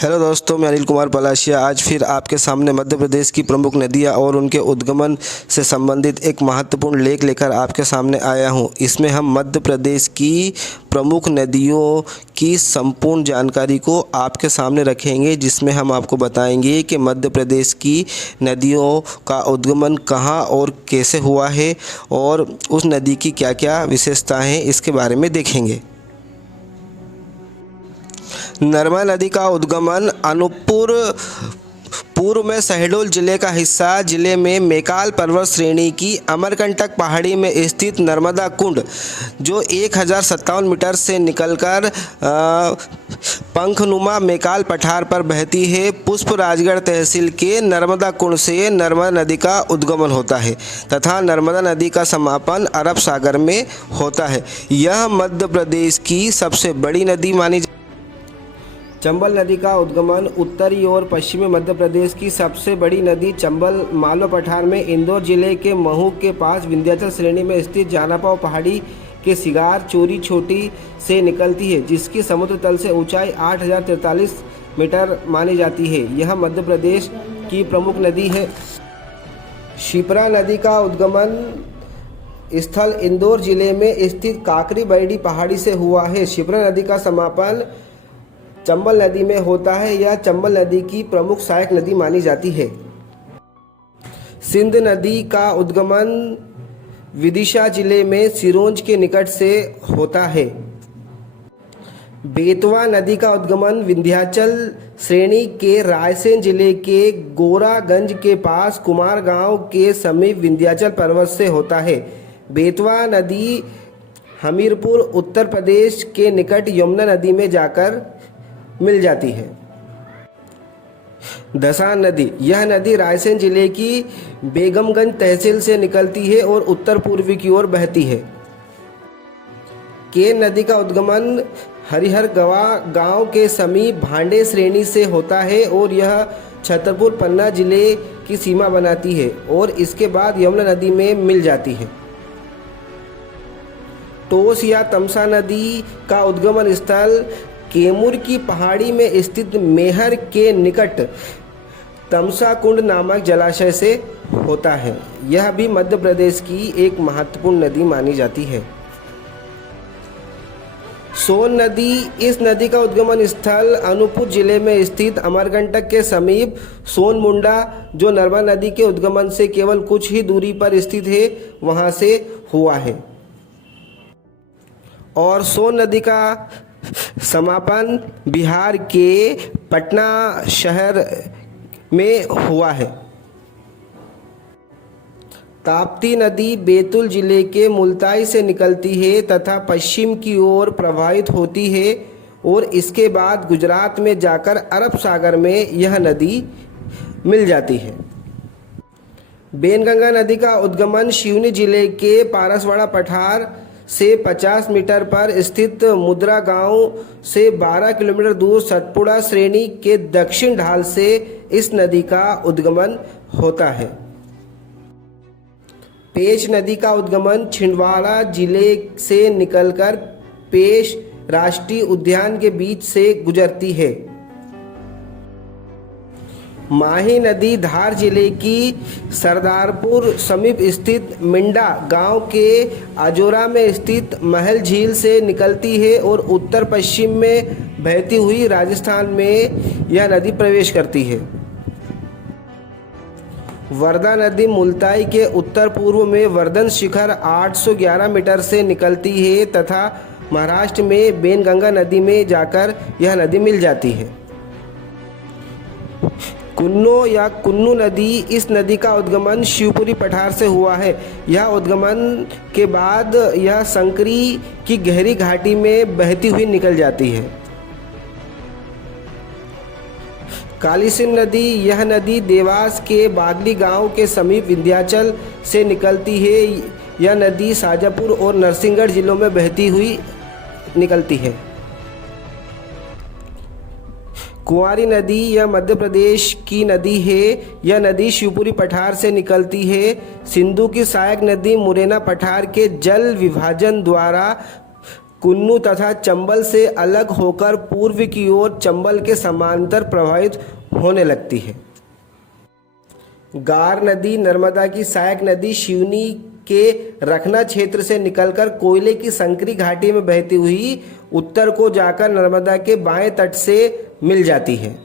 Hello दोस्तों, मैं अनिल कुमार पलाशिया आज फिर आपके सामने मध्य प्रदेश की प्रमुख नदियां और उनके उद्गमन से संबंधित एक महत्वपूर्ण लेख लेकर आपके सामने आया हूं। इसमें हम मध्य प्रदेश की प्रमुख नदियों की संपूर्ण जानकारी को आपके सामने रखेंगे, जिसमें हम आपको बताएंगे कि मध्य प्रदेश की नदियों का उद्गमन कहां और कैसे हुआ है और उस नदी की क्या क्या विशेषताएँ हैं, इसके बारे में देखेंगे। नर्मदा नदी का उद्गमन अनूपपुर पूर्व में शहडोल जिले का हिस्सा जिले में मैकाल पर्वत श्रेणी की अमरकंटक पहाड़ी में स्थित नर्मदा कुंड, जो 1057 मीटर से निकलकर पंखनुमा मैकाल पठार पर बहती है। पुष्पराजगढ़ तहसील के नर्मदा कुंड से नर्मदा नदी का उद्गमन होता है तथा नर्मदा नदी का समापन अरब सागर में होता है। यह मध्य प्रदेश की सबसे बड़ी नदी मानी। चंबल नदी का उद्गमन उत्तरी और पश्चिमी मध्य प्रदेश की सबसे बड़ी नदी चंबल मालवा पठार में इंदौर जिले के महू के पास विंध्याचल श्रेणी में स्थित जानापाव पहाड़ी के सिगार चोरी छोटी से निकलती है, जिसकी समुद्र तल से ऊंचाई 8043 मीटर मानी जाती है। यह मध्य प्रदेश की प्रमुख नदी है। शिप्रा नदी का उद्गमन स्थल इंदौर जिले में स्थित काकरी बैडी पहाड़ी से हुआ है। शिप्रा नदी का समापन चंबल नदी में होता है। यह चंबल नदी की प्रमुख सहायक नदी मानी जाती है। सिंध नदी का उद्गमन विदिशा जिले में सिरोंज के निकट से होता है। बेतवा नदी का उद्गमन विंध्याचल श्रेणी के रायसेन जिले के गोरागंज के पास कुमार गांव के समीप विंध्याचल पर्वत से होता है। बेतवा नदी हमीरपुर उत्तर प्रदेश के निकट यमुना नदी में जाकर मिल जाती है। दसान नदी, यह नदी रायसेन जिले की बेगमगंज तहसील से निकलती है और उत्तर पूर्वी की ओर बहती है। केन नदी का उद्गमन हरिहर गवा गांव के समीप भांडे श्रेणी से होता है और यह छतरपुर पन्ना जिले की सीमा बनाती है और इसके बाद यमुना नदी में मिल जाती है। टोस या तमसा नदी का उद्गमन स्थल कैमूर की पहाड़ी में स्थित मेहर के निकट तमसा कुंड नामक जलाशय से होता है। यह भी मध्य प्रदेश की एक महत्वपूर्ण नदी मानी जाती है। सोन नदी, इस नदी का उद्गमन स्थल अनूपपुर जिले में स्थित अमरकंटक के समीप सोनमुंडा, जो नर्मदा नदी के उद्गमन से केवल कुछ ही दूरी पर स्थित है, वहां से हुआ है। और सोन नदी का समापन बिहार के पटना शहर में हुआ है। ताप्ती नदी बैतूल जिले के मुल्ताई से निकलती है तथा पश्चिम की ओर प्रवाहित होती है और इसके बाद गुजरात में जाकर अरब सागर में यह नदी मिल जाती है। बेनगंगा नदी का उद्गमन सिवनी जिले के पारसवाड़ा पठार से 50 मीटर पर स्थित मुद्रा गांव से 12 किलोमीटर दूर सतपुड़ा श्रेणी के दक्षिण ढाल से इस नदी का उद्गमन होता है। पेंच नदी का उद्गमन छिंदवाड़ा जिले से निकलकर पेंच राष्ट्रीय उद्यान के बीच से गुजरती है। माही नदी धार जिले की सरदारपुर समीप स्थित मिंडा गांव के अजोरा में स्थित महल झील से निकलती है और उत्तर पश्चिम में बहती हुई राजस्थान में यह नदी प्रवेश करती है। वर्धा नदी मुल्ताई के उत्तर पूर्व में वर्धन शिखर 811 मीटर से निकलती है तथा महाराष्ट्र में बेनगंगा नदी में जाकर यह नदी मिल जाती है। कुन्नो या कुन्नू नदी, इस नदी का उद्गमन शिवपुरी पठार से हुआ है। यह उद्गमन के बाद यह संकरी की गहरी घाटी में बहती हुई निकल जाती है। कालीसिंध नदी, यह नदी देवास के बागली गांव के समीप विंध्याचल से निकलती है। यह नदी शाजापुर और नरसिंहगढ़ जिलों में बहती हुई निकलती है। कुंवारी नदी, यह मध्य प्रदेश की नदी है। यह नदी शिवपुरी पठार से निकलती है। सिंधु की सहायक नदी मुरैना पठार के जल विभाजन द्वारा कुन्नू तथा चंबल से अलग होकर पूर्व की ओर चंबल के समांतर प्रवाहित होने लगती है। गार नदी नर्मदा की सहायक नदी शिवनी के रखना क्षेत्र से निकलकर कोयले की संकरी घाटी में बहती हुई उत्तर को जाकर नर्मदा के बाएं तट से मिल जाती है।